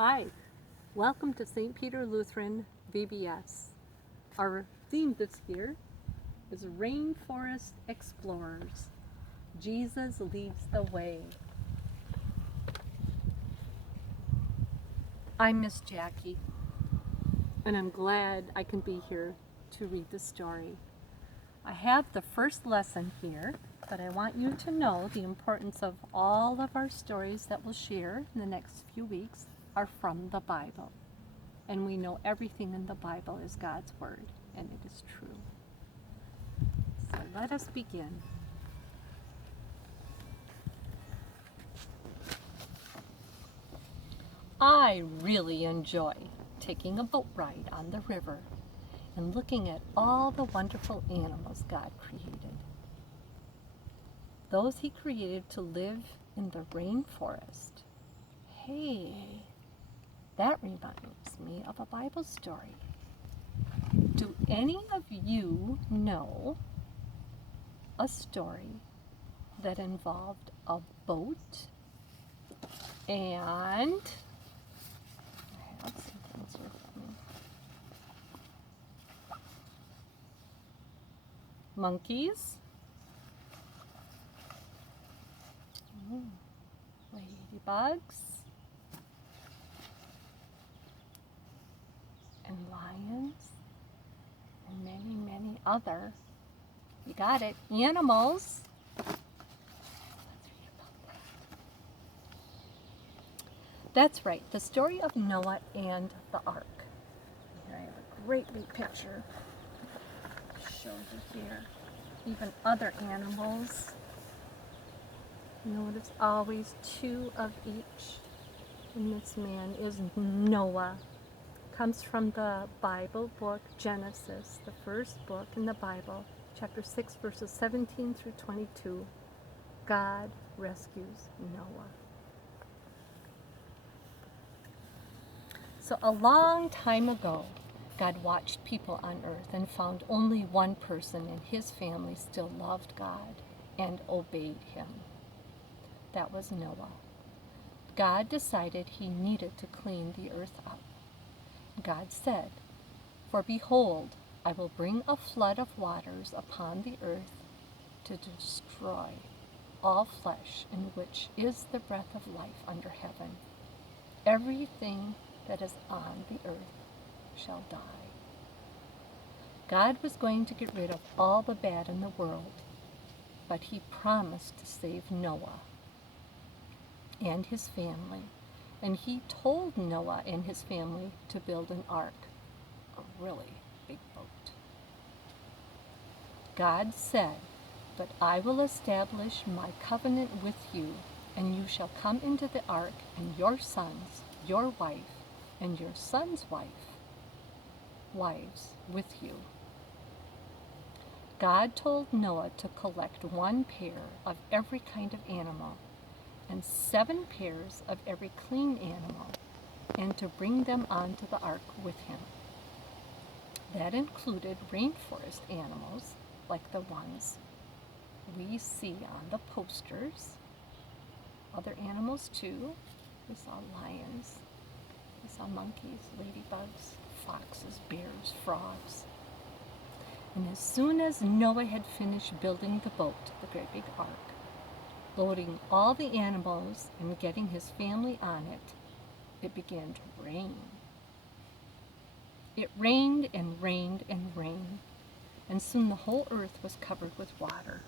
Hi, welcome to St. Peter Lutheran VBS. Our theme this year is Rainforest Explorers. Jesus leads the way. I'm Miss Jackie, and I'm glad I can be here to read the story. I have the first lesson here, but I want you to know the importance of all of our stories that we'll share in the next few weeks are from the Bible. And we know everything in the Bible is God's Word, and it is true. So let us begin. I really enjoy taking a boat ride on the river and looking at all the wonderful animals God created. Those He created to live in the rainforest. Hey, that reminds me of a Bible story. Do any of you know a story that involved a boat and I have some things here for me. Monkeys, ladybugs, and lions, and many, many other, you got it, animals. Let's read about that. That's right, the story of Noah and the ark. Here I have a great big picture. Show you here. Even other animals. Notice always two of each. And this man is Noah. Comes from the Bible book Genesis, the first book in the Bible, chapter 6, verses 17 through 22. God rescues Noah. So a long time ago, God watched people on earth and found only one person in his family still loved God and obeyed him. That was Noah. God decided he needed to clean the earth up. God said, "For behold, I will bring a flood of waters upon the earth to destroy all flesh in which is the breath of life under heaven. Everything that is on the earth shall die." God was going to get rid of all the bad in the world, but he promised to save Noah and his family, and he told Noah and his family to build an ark, a really big boat. God said, "But I will establish my covenant with you, and you shall come into the ark, and your sons, your wife, and your son's wives with you." God told Noah to collect 1 pair of every kind of animal and 7 pairs of every clean animal, and to bring them onto the ark with him. That included rainforest animals like the ones we see on the posters. Other animals too. We saw lions, we saw monkeys, ladybugs, foxes, bears, frogs. And as soon as Noah had finished building the boat, the great big ark, loading all the animals and getting his family on it, it began to rain. It rained and rained and rained, and soon the whole earth was covered with water.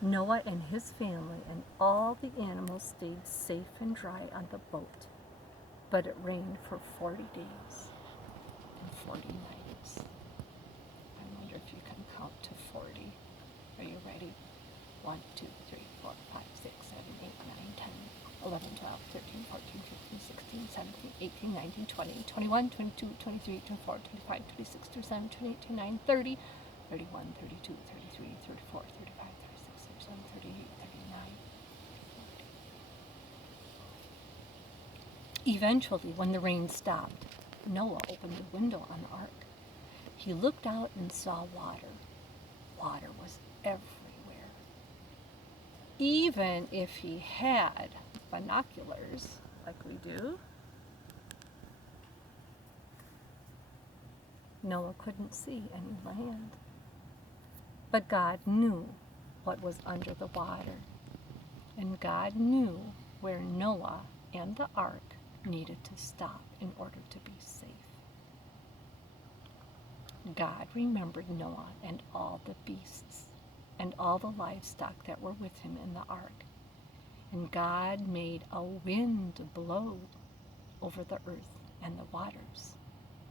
Noah and his family and all the animals stayed safe and dry on the boat, but it rained for 40 days and 40 nights. I wonder if you can count to 40. Are you ready? 1, 2, 3, 4, 5, 6, 7, 8, 9, 10, 11, 12, 13, 14, 15, 16, 17, 18, 19, 20, 21, 22, 23, 24, 25, 26, 27, 28, 29, 30, 31, 32, 33, 34, 35, 36, 37, 38, 39. Eventually, when the rain stopped, Noah opened the window on the ark. He looked out and saw water. Water was everywhere. Even if he had binoculars, like we do, Noah couldn't see any land. But God knew what was under the water, and God knew where Noah and the ark needed to stop in order to be safe. God remembered Noah and all the beasts and all the livestock that were with him in the ark. And God made a wind blow over the earth, and the waters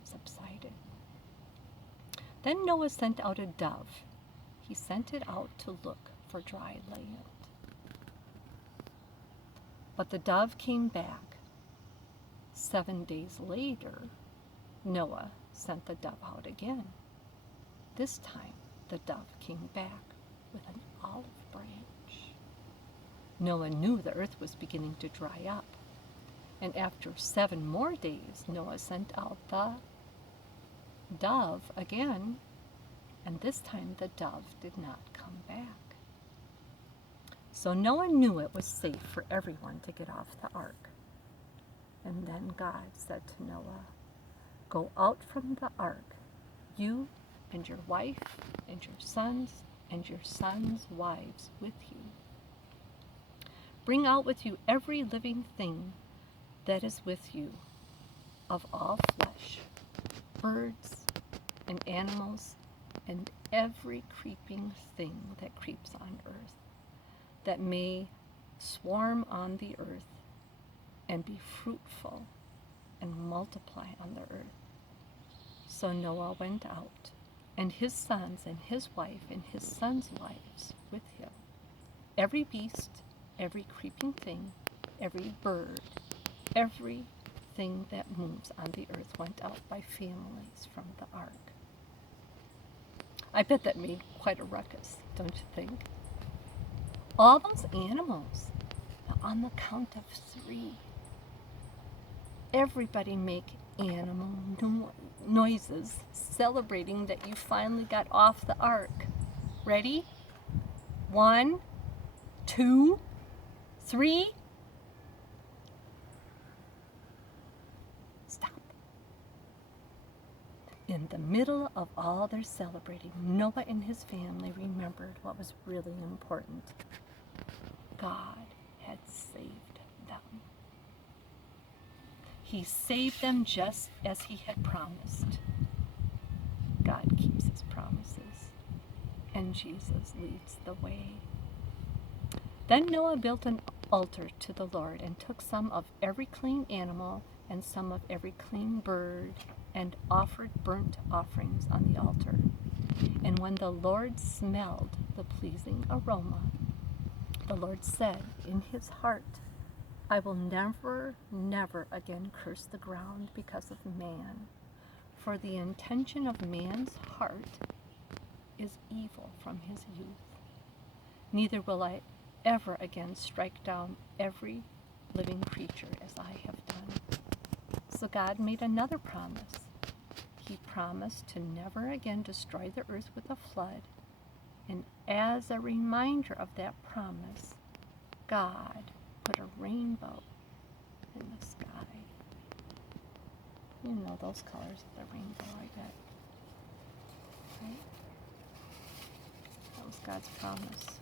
subsided. Then Noah sent out a dove. He sent it out to look for dry land. But the dove came back. 7 days later, Noah sent the dove out again. This time, the dove came back with an olive branch. Noah knew the earth was beginning to dry up, and after 7 more days, Noah sent out the dove again, and this time the dove did not come back. So Noah knew it was safe for everyone to get off the ark. And then God said to Noah, "Go out from the ark, you and your wife and your sons and your sons' wives with you. Bring out with you every living thing that is with you, of all flesh, birds and animals, and every creeping thing that creeps on earth, that may swarm on the earth and be fruitful and multiply on the earth." So Noah went out, and his sons and his wife and his sons' wives with him. Every beast, every creeping thing, every bird, everything that moves on the earth went out by families from the ark. I bet that made quite a ruckus, don't you think? All those animals, on the count of 3. Everybody make animal noises, celebrating that you finally got off the ark. Ready? 1, 2, 3. Stop. In the middle of all their celebrating, Noah and his family remembered what was really important. God had saved them. He saved them just as he had promised. God keeps his promises, and Jesus leads the way. Then Noah built an altar to the Lord and took some of every clean animal and some of every clean bird and offered burnt offerings on the altar. And when the Lord smelled the pleasing aroma, the Lord said in his heart, "I will never, never again curse the ground because of man, for the intention of man's heart is evil from his youth. Neither will I ever again strike down every living creature as I have done." So God made another promise. He promised to never again destroy the earth with a flood. And as a reminder of that promise, God put a rainbow in the sky. You know those colors of the rainbow, I bet. Right? That was God's promise.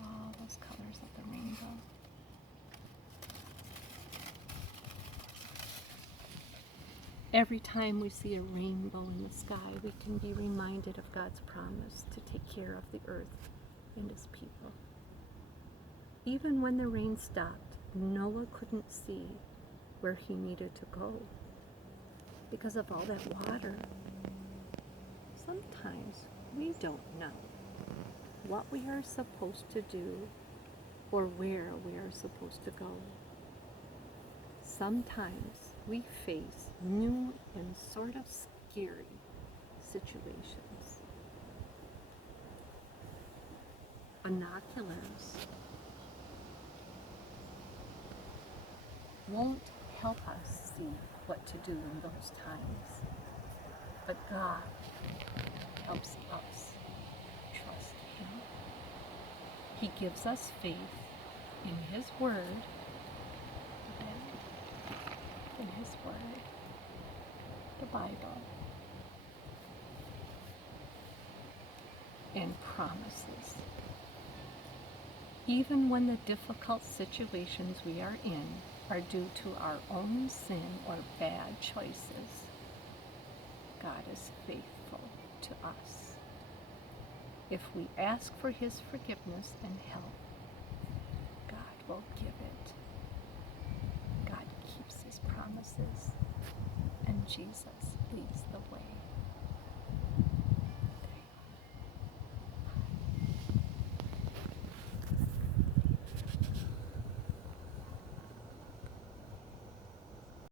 All those colors of the rainbow. Every time we see a rainbow in the sky, we can be reminded of God's promise to take care of the earth and his people. Even when the rain stopped, Noah couldn't see where he needed to go because of all that water. Sometimes we don't know what we are supposed to do or where we are supposed to go. Sometimes we face new and sort of scary situations. Binoculars won't help us see what to do in those times, but God helps us trust him. He gives us faith in his word, the Bible, and promises. Even when the difficult situations we are in are due to our own sin or bad choices, God is faithful to us. If we ask for His forgiveness and help, God will give it. God keeps His promises, and Jesus leads the way.